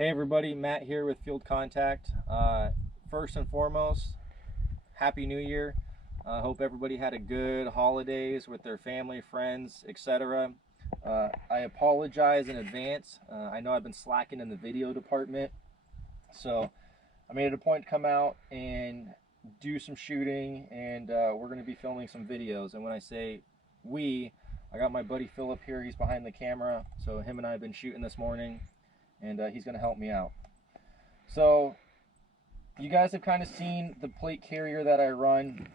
Hey everybody, Matt here with Field Contact. First and foremost, Happy New Year. I hope everybody had a good holidays with their family, friends, etc. I apologize in advance. I know I've been slacking in the video department, so I made it a point to come out and do some shooting, and we're going to be filming some videos. And when I say we, I got my buddy Philip here. He's behind the camera, so him and I have been shooting this morning, and he's going to help me out. So you guys have kind of seen the plate carrier that I run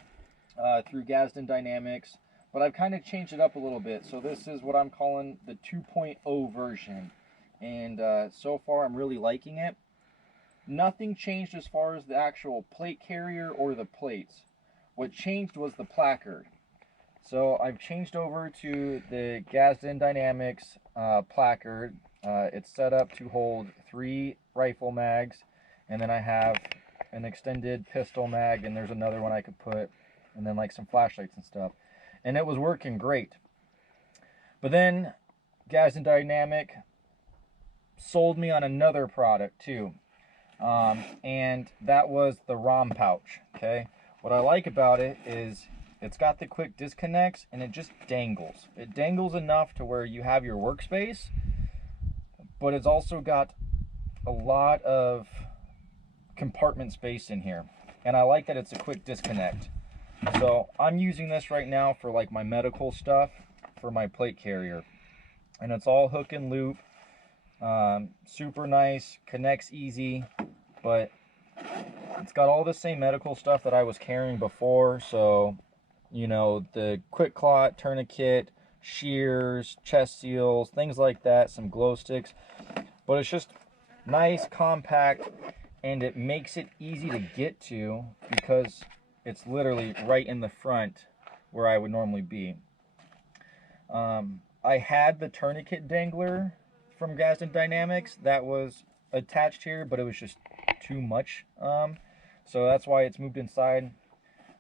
through Gadsden Dynamics, but I've kind of changed it up a little bit. So this is what I'm calling the 2.0 version, and so far I'm really liking it. Nothing changed as far as the actual plate carrier or the plates. What changed was the placard. So I've changed over to the Gadsden Dynamics placard. It's set up to hold 3 rifle mags, and then I have an extended pistol mag, and there's another one I could put, and then like some flashlights and stuff. And it was working great. But then Gadsden Dynamic sold me on another product too. And that was the ROM pouch. Okay, what I like about it is it's got the quick disconnects, and it just dangles. It dangles enough to where you have your workspace, but it's also got a lot of compartment space in here, and I like that it's a quick disconnect. So I'm using this right now for like my medical stuff for my plate carrier, and it's all hook and loop. Super nice, connects easy, but it's got all the same medical stuff that I was carrying before. So, you know, the quick clot, tourniquet, shears, chest seals, things like that, some glow sticks. But it's just nice, compact, and it makes it easy to get to because it's literally right in the front where I would normally be. I had the tourniquet dangler from Gadsden Dynamics that was attached here, but it was just too much. So that's why it's moved inside.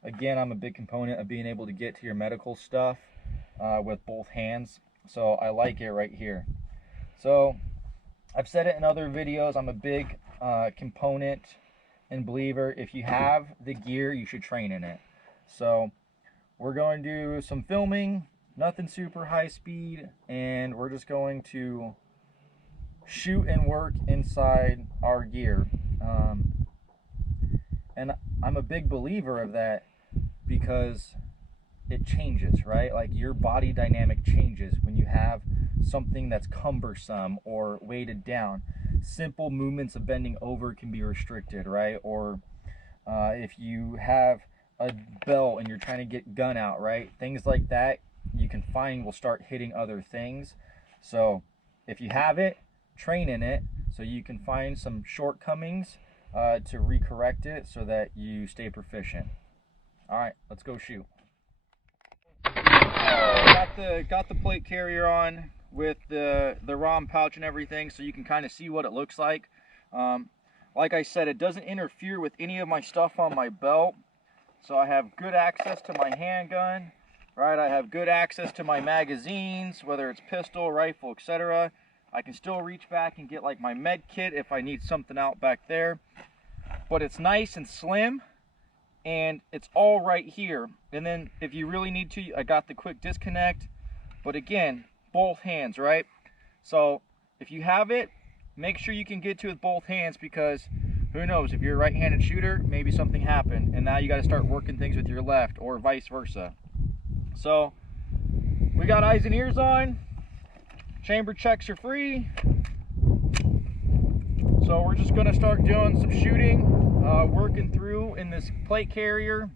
Again, I'm a big component of being able to get to your medical stuff with both hands. So I like it right here. So I've said it in other videos, I'm a big component and believer, if you have the gear, you should train in it. So we're going to do some filming, nothing super high speed, and we're just going to shoot and work inside our gear. And I'm a big believer of that because it changes, right? Like your body dynamic changes when you have something that's cumbersome or weighted down. Simple movements of bending over can be restricted, right? Or if you have a belt and you're trying to get gun out, right? Things like that you can find will start hitting other things. So if you have it, train in it so you can find some shortcomings to recorrect it so that you stay proficient. All right, let's go shoot. Got the plate carrier on with the ROM pouch and everything, so you can kind of see what it looks like. Like I said, it doesn't interfere with any of my stuff on my belt, so I have good access to my handgun, right? I have good access to my magazines, whether it's pistol, rifle, etc. I can still reach back and get like my med kit if I need something out back there, but it's nice and slim, and it's all right here. And then if you really need to, I got the quick disconnect, but again, both hands, right? So if you have it, make sure you can get to it with both hands, because who knows, if you're a right-handed shooter, maybe something happened and now you got to start working things with your left, or vice versa. So we got eyes and ears on. Chamber checks are free. So we're just going to start doing some shooting, working through in this plate carrier,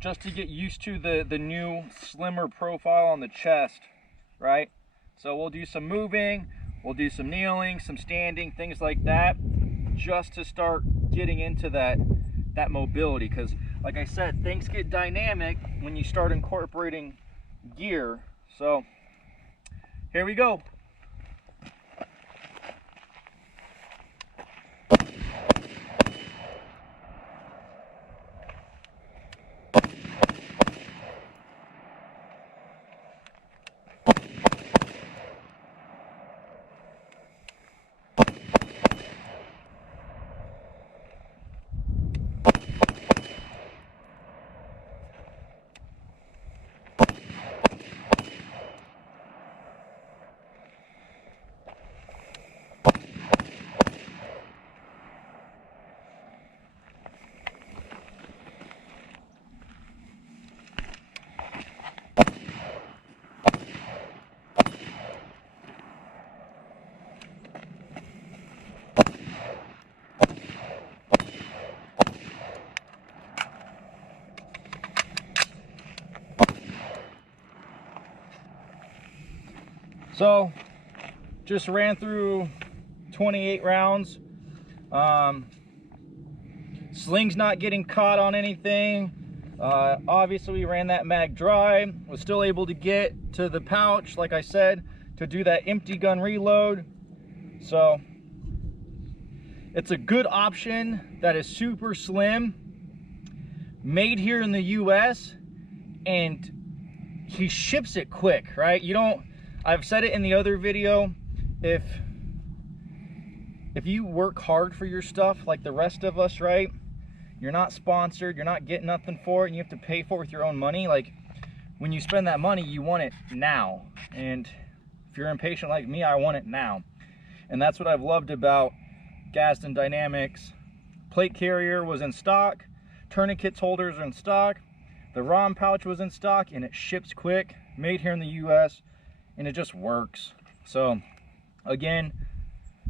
just to get used to the new slimmer profile on the chest, right? So we'll do some moving, we'll do some kneeling, some standing, things like that, just to start getting into that mobility. Because like I said, things get dynamic when you start incorporating gear. So here we go. So just ran through 28 rounds. Sling's not getting caught on anything. Obviously we ran that mag dry, was still able to get to the pouch, like I said, to do that empty gun reload. So it's a good option that is super slim, made here in the US, and he ships it quick, right? You don't, I've said it in the other video, if you work hard for your stuff like the rest of us, right? You're not sponsored, you're not getting nothing for it, and you have to pay for it with your own money. Like, when you spend that money, you want it now. And if you're impatient like me, I want it now. And that's what I've loved about Gadsden Dynamics. Plate carrier was in stock, tourniquets holders are in stock, the ROM pouch was in stock, and it ships quick, made here in the US, and it just works. So again,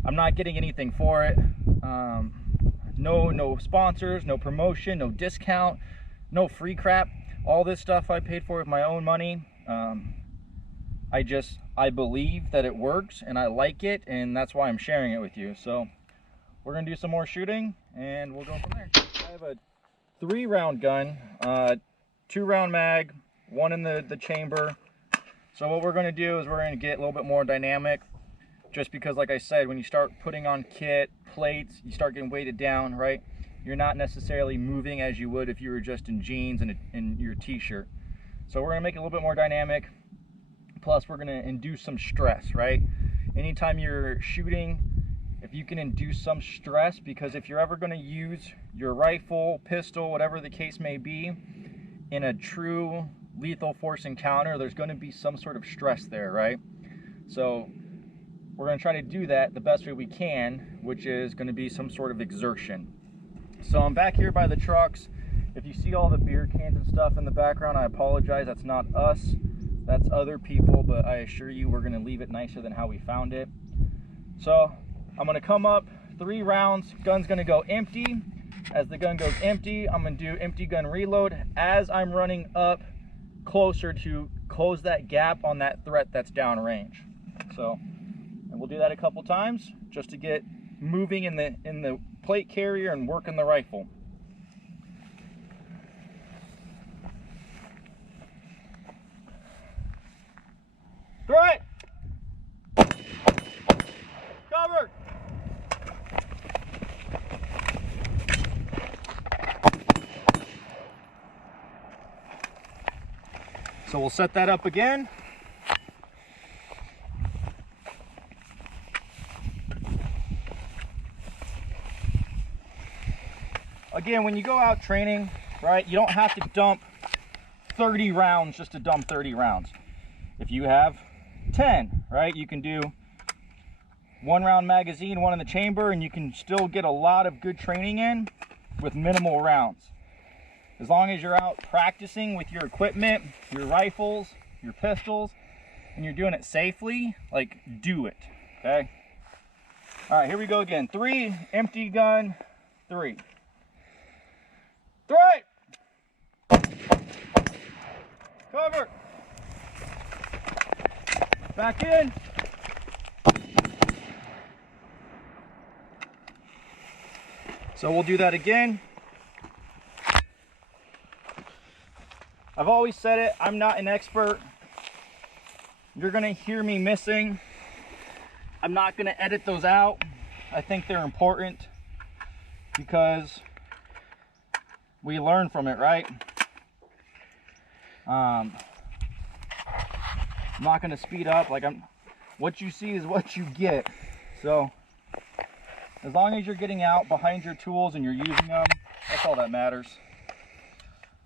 I'm not getting anything for it. No sponsors, no promotion, no discount, no free crap. All this stuff I paid for with my own money. I believe that it works and I like it, and that's why I'm sharing it with you. So we're gonna do some more shooting and we'll go from there. I have a 3-round gun, 2-round mag, 1 in the chamber. So what we're gonna do is we're gonna get a little bit more dynamic, just because, like I said, when you start putting on kit, plates, you start getting weighted down, right? You're not necessarily moving as you would if you were just in jeans and in your t-shirt. So we're gonna make it a little bit more dynamic. Plus we're gonna induce some stress, right? Anytime you're shooting, if you can induce some stress, because if you're ever gonna use your rifle, pistol, whatever the case may be, in a true lethal force encounter, there's gonna be some sort of stress there, right? So we're going to try to do that the best way we can, which is going to be some sort of exertion. So I'm back here by the trucks. If you see all the beer cans and stuff in the background, I apologize. That's not us, that's other people, but I assure you we're going to leave it nicer than how we found it. So I'm going to come up, 3 rounds, gun's going to go empty. As the gun goes empty, I'm going to do empty gun reload as I'm running up closer to close that gap on that threat that's downrange. So, and we'll do that a couple times just to get moving in the plate carrier and working the rifle. Throw it! Cover! So we'll set that up again. Again, when you go out training, right, you don't have to dump 30 rounds just to dump 30 rounds. If you have 10, right, you can do 1-round magazine, 1 in the chamber, and you can still get a lot of good training in with minimal rounds. As long as you're out practicing with your equipment, your rifles, your pistols, and you're doing it safely, like, do it, okay? All right, here we go again. 3, empty gun, 3. Throw it! Cover! Back in! So we'll do that again. I've always said it, I'm not an expert. You're gonna hear me missing. I'm not gonna edit those out. I think they're important because we learn from it, right? I'm not gonna speed up. Like, what you see is what you get. So as long as you're getting out behind your tools and you're using them, that's all that matters.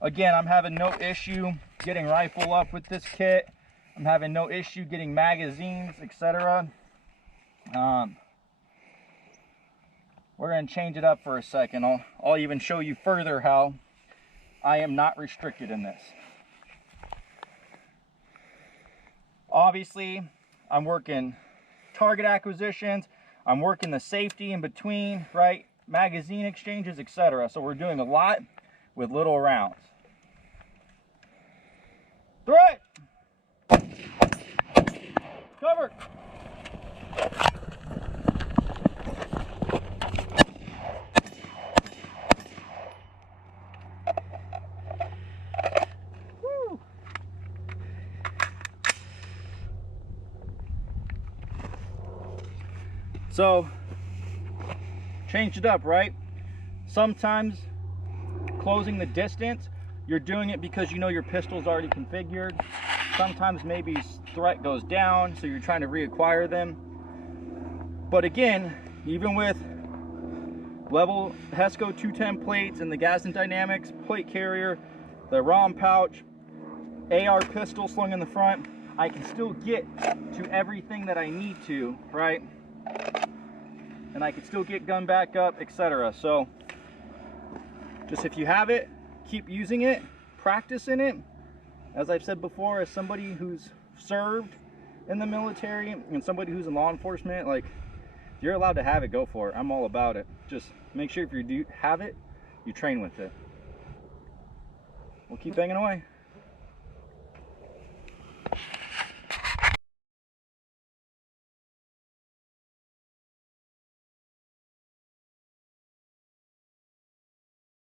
Again, I'm having no issue getting rifle up with this kit. I'm having no issue getting magazines, etc. We're going to change it up for a second. I'll even show you further how I am not restricted in this. Obviously, I'm working target acquisitions. I'm working the safety in between, right? Magazine exchanges, etc. So we're doing a lot with little rounds. Throw it! Cover! So change it up, right? Sometimes closing the distance, you're doing it because you know your pistol's already configured. Sometimes maybe threat goes down, so you're trying to reacquire them. But again, even with level HESCO 210 plates and the Gadsden Dynamics plate carrier, the ROM pouch, AR pistol slung in the front, I can still get to everything that I need to, right? And I can still get gun back up, etc. So just if you have it, keep using it, practice in it. As I've said before, as somebody who's served in the military and somebody who's in law enforcement, like, if you're allowed to have it, go for it. I'm all about it. Just make sure if you do have it, you train with it. We'll keep banging away.